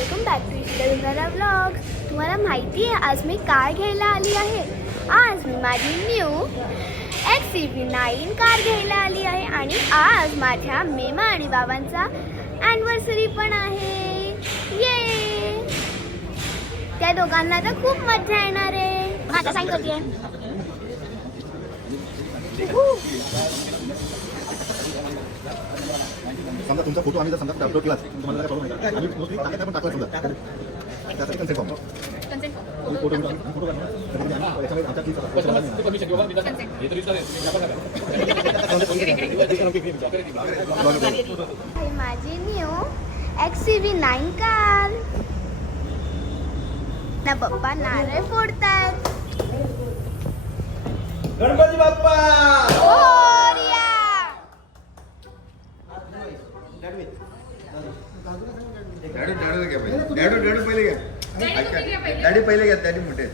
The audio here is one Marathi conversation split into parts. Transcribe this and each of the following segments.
Welcome back to Ishwara vlog. तुम्हाला माहिती आहे आज मी काय घ्यायला आली आहे? आज मी माझी न्यू XCV9 कार घ्यायला आली आहे आणि आज माझ्या मेमा आणि बाबांचा ॲनिव्हर्सरी पण आहे। ये त्या दोघांना तर खूप मजा येणार आहे। आता साईन करते समजा तुमचा फोटो आम्ही जर समजा अपलोड केला तुम्हाला काय प्रॉब्लेम नाही आम्ही मोस्टली टाकायला पण टाकला समजा त्यासाठी कन्सेंट फॉर्म फोटो याच्यामध्ये आमच्या टीमचा परमिशन घेऊ मी हे तर विचारेल माझी न्यू XCV9 कार ना पप्पा नारळ फोडतात। गणपती बाप्पा मोरया। डॅडू पहिले घ्या डॅडी पहिले घ्या डॅडी मोठे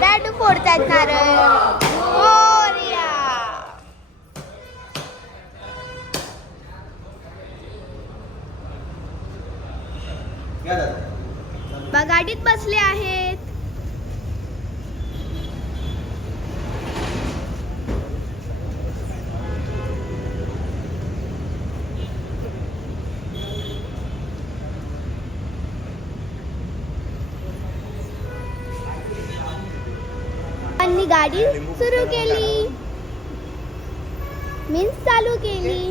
डॅडू फोडतात नारळ। मोरया। गाडीत बसले आहेत। आणि गाडी सुरू केली, मीन्स चालू केली।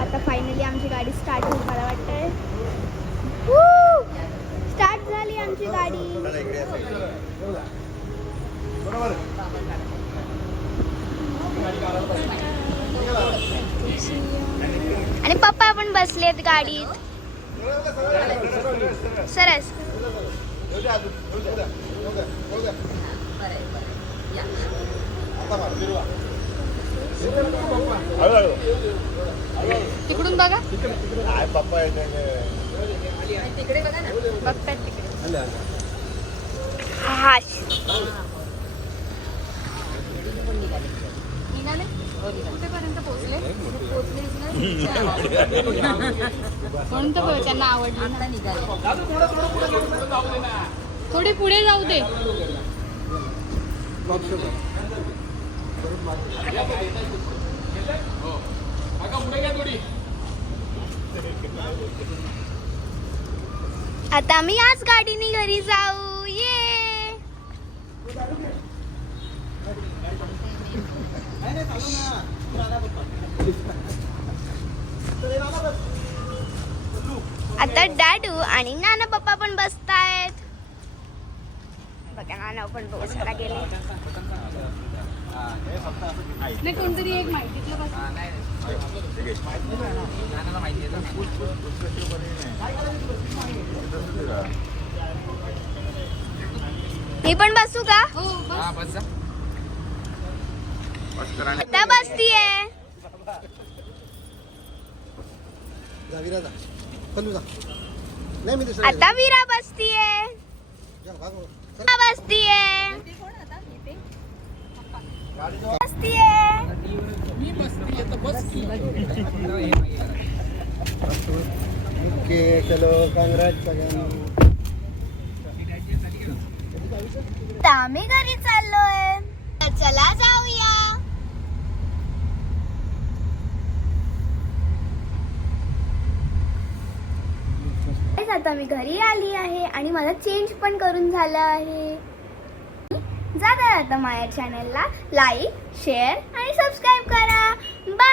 आता फायनली आमची गाडी स्टार्ट होईल मला वाटतंय। स्टार्ट झाली आमची गाडी। आणि पप्पा पण बसलेत गाडीत। सरस तिकडून बघा पप्पा तिकडे बघा ना, बघतात तिकडे। हा कुठेपर्यंत पोहोचले? कोणतं त्यांना आवडलं? थोडी पुढे जाऊ दे। आता आम्ही याच गाडीने घरी जाऊ। ये आता डॅडू आणि नाना पप्पा पण बसतायत बघा। नाना पण बसायला गेले। नाही कोणतरी एक माहितीतलं बस। मी पण बसू का? आता बसतीये। आता वीरा बसतीये। बसतीये ओके चलो काँग्रेस सगळ्यांना। आम्ही घरी चाललोय, तर चला जाऊया। आता मी घरी आली आहे आणि मला चेंज पण करून झालं आहे। जाता आता माझ्या चॅनलला लाईक, शेअर आणि सबस्क्राईब करा। बाय।